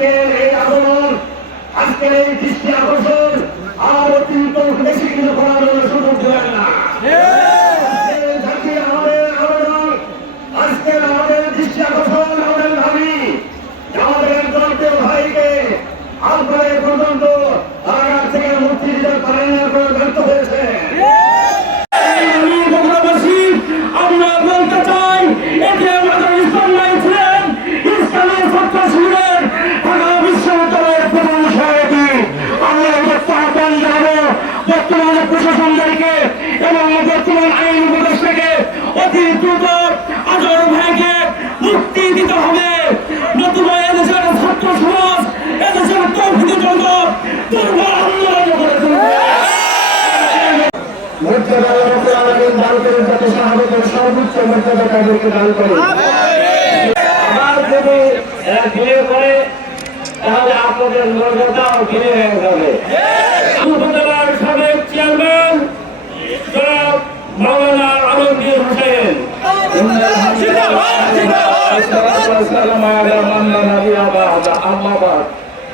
আজকের এই আন্দোলন আজকের এই দৃষ্টি আকর্ষণ আর অতিরিক্ত বেশি কিছু করার বর্তমানে প্রশাসনদেরকে এবং বর্তমান আইন উপদেষ্টাকে অতি দ্রুত আজর ভাইকে মুক্তি দিতে হবে। নতুবা এদেশের ছাত্র সমাজ এদেশের তৌহিদি জগৎ দুর্বল আন্দোলন করে তুলবে। মর্যাদা দান করেন যাতে সাহাবাদের সর্বোচ্চ মর্যাদা তাদেরকে দান করেন। আবার যদি বিয়ে করে তাহলে আপনাদের মর্যাদাও বিয়ে হয়ে যাবে।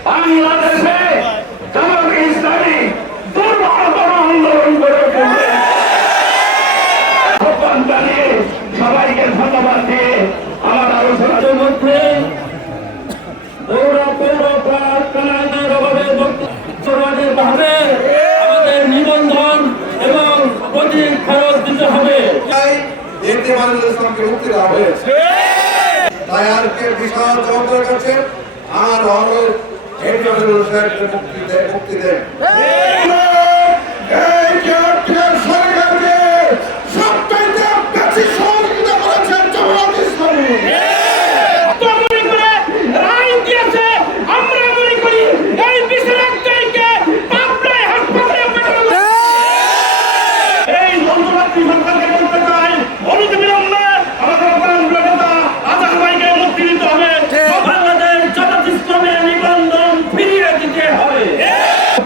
বাংলাদেশে ইতিমাদুল ইসলামকে মুক্তি দেওয়া হয়েছে। তাই আর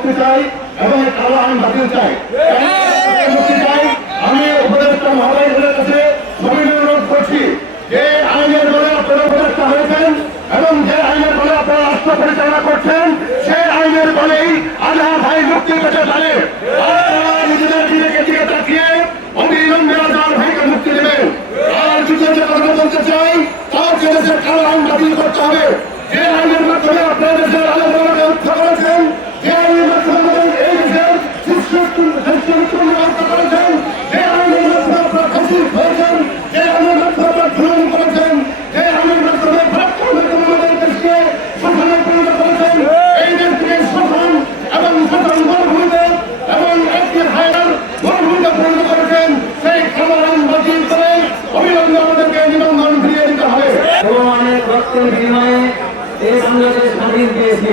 মুক্তি চাই এবং কালো আইন বাতিল চাই। মুক্তি চাই আমি উপদেষ্টা মহাবাহীদের কাছে সবিনয় অনুরোধ করছি। যে আইনের বলে আপনারা উপদেষ্টা হয়েছেন এবং যে আইনের বলে আপনারা রাষ্ট্র পরিচালনা করছেন সেই আইনের বলেই আল্লাহ ভাই মুক্তি পেতে পারে রক্তের বিনিময়ে এই সংগ্রামের স্বাধীন পেয়েছি।